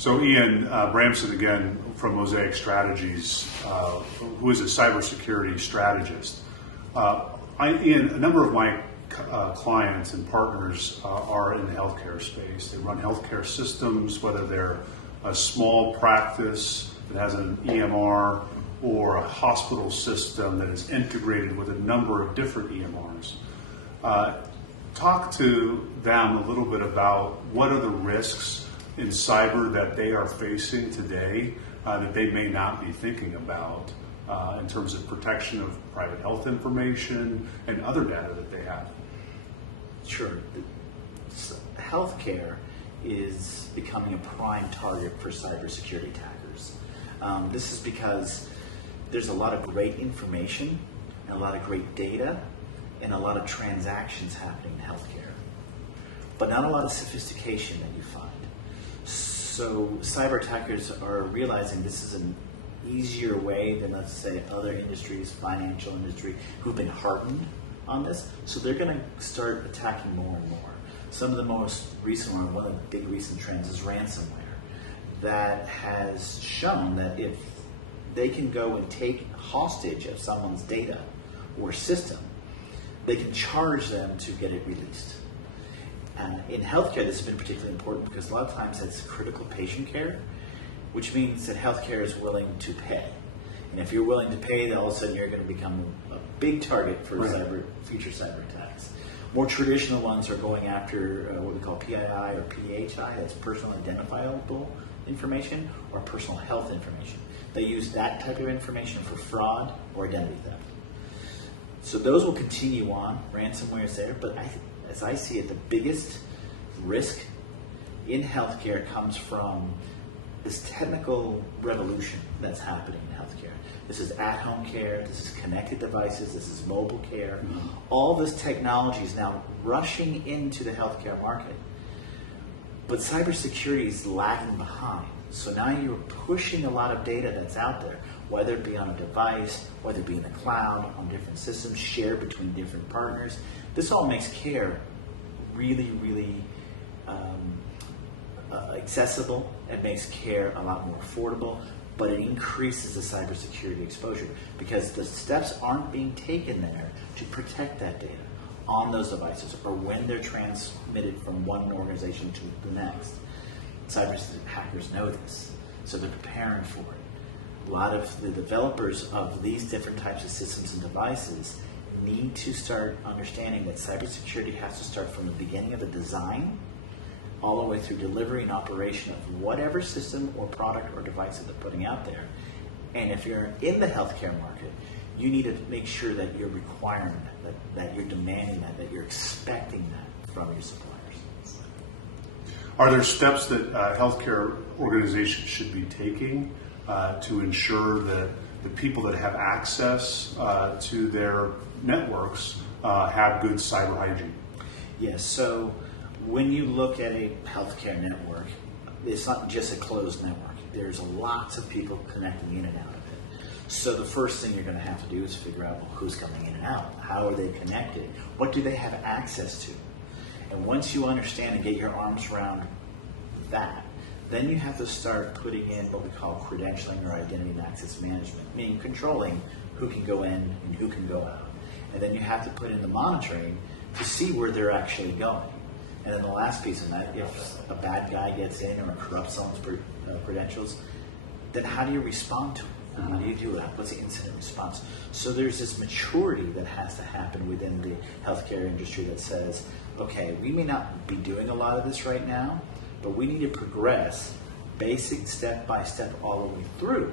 So Ian Bramson again from Mosaic Strategies, who is a cybersecurity strategist. Ian, a number of my clients and partners are in the healthcare space. They run healthcare systems, whether they're a small practice that has an EMR or a hospital system that is integrated with a number of different EMRs. Talk to them a little bit about what are the risks in cyber that they are facing today that they may not be thinking about in terms of protection of private health information and other data that they have. Sure. Healthcare is becoming a prime target for cybersecurity attackers. This is because there's a lot of great information and a lot of great data and a lot of transactions happening in healthcare, but not a lot of sophistication that you find. So cyber attackers are realizing this is an easier way than, let's say, other industries, financial industry, who've been hardened on this. So they're going to start attacking more and more. Some of the most recent one of the big recent trends is ransomware that has shown that if they can go and take hostage of someone's data or system, they can charge them to get it released. In healthcare, this has been particularly important because a lot of times it's critical patient care, which means that healthcare is willing to pay. And if you're willing to pay, then all of a sudden you're going to become a big target for future cyber attacks. More traditional ones are going after what we call PII or PHI, that's personal identifiable information or personal health information. They use that type of information for fraud or identity theft. So those will continue on. Ransomware is there, but as I see it, the biggest risk in healthcare comes from this technical revolution that's happening in healthcare. This is at-home care, this is connected devices, this is mobile care. Mm-hmm. All this technology is now rushing into the healthcare market. But cybersecurity is lagging behind. So now you're pushing a lot of data that's out there, whether it be on a device, whether it be in the cloud, on different systems, shared between different partners. This all makes care really, really accessible. It makes care a lot more affordable, but it increases the cybersecurity exposure because the steps aren't being taken there to protect that data on those devices or when they're transmitted from one organization to the next. Cyber hackers know this, so they're preparing for it. A lot of the developers of these different types of systems and devices need to start understanding that cybersecurity has to start from the beginning of the design all the way through delivery and operation of whatever system or product or device that they're putting out there. And if you're in the healthcare market, you need to make sure that you're requiring that you're demanding that you're expecting that from your suppliers. Are there steps that healthcare organizations should be taking to ensure that the people that have access to their networks have good cyber hygiene? Yes, so when you look at a healthcare network, it's not just a closed network. There's lots of people connecting in and out of it. So the first thing you're going to have to do is figure out who's coming in and out. How are they connected? What do they have access to? And once you understand and get your arms around that, then you have to start putting in what we call credentialing or identity and access management, meaning controlling who can go in and who can go out. And then you have to put in the monitoring to see where they're actually going. And then the last piece of that, if a bad guy gets in or corrupts someone's credentials, then how do you respond to it? How do you do that? What's the incident response? So there's this maturity that has to happen within the healthcare industry that says, okay, we may not be doing a lot of this right now, but we need to progress basic step by step all the way through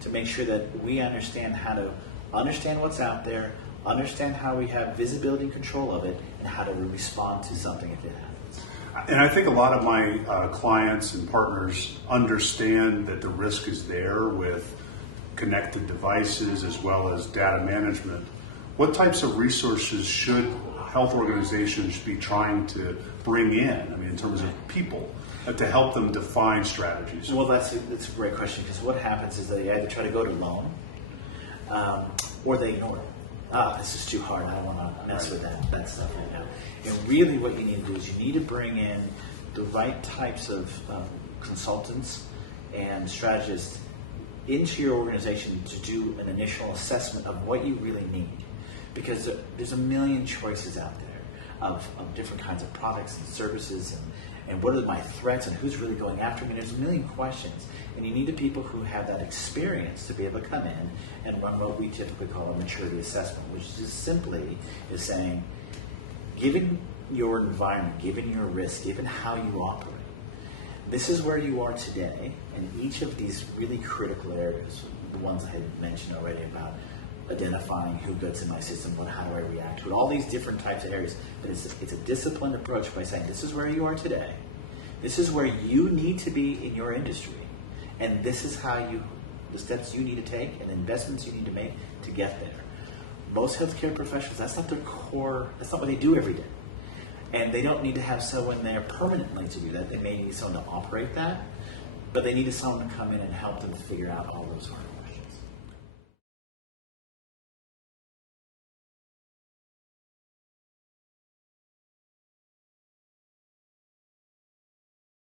to make sure that we understand how to understand what's out there, understand how we have visibility and control of it, and how to respond to something if it happens. And I think a lot of my clients and partners understand that the risk is there with connected devices as well as data management. What types of resources should health organizations be trying to bring in, in terms of people, to help them define strategies? Well, that's a great question, because what happens is they either try to go it alone or they ignore it. This is too hard. I don't want to mess with that stuff right now. And really what you need to do is you need to bring in the right types of consultants and strategists into your organization to do an initial assessment of what you really need. Because there's a million choices out there of different kinds of products and services, and what are my threats and who's really going after me. There's a million questions, and you need the people who have that experience to be able to come in and run what we typically call a maturity assessment, which just simply is saying, given your environment, given your risk, given how you operate, this is where you are today, and each of these really critical areas, the ones I had mentioned already about identifying who gets in my system, how do I react to it, all these different types of areas. But it's a disciplined approach by saying, this is where you are today, this is where you need to be in your industry, and this is the steps you need to take and investments you need to make to get there. Most healthcare professionals, that's not their core, that's not what they do every day. And they don't need to have someone there permanently to do that. They may need someone to operate that, but they need someone to come in and help them figure out all those hurdles.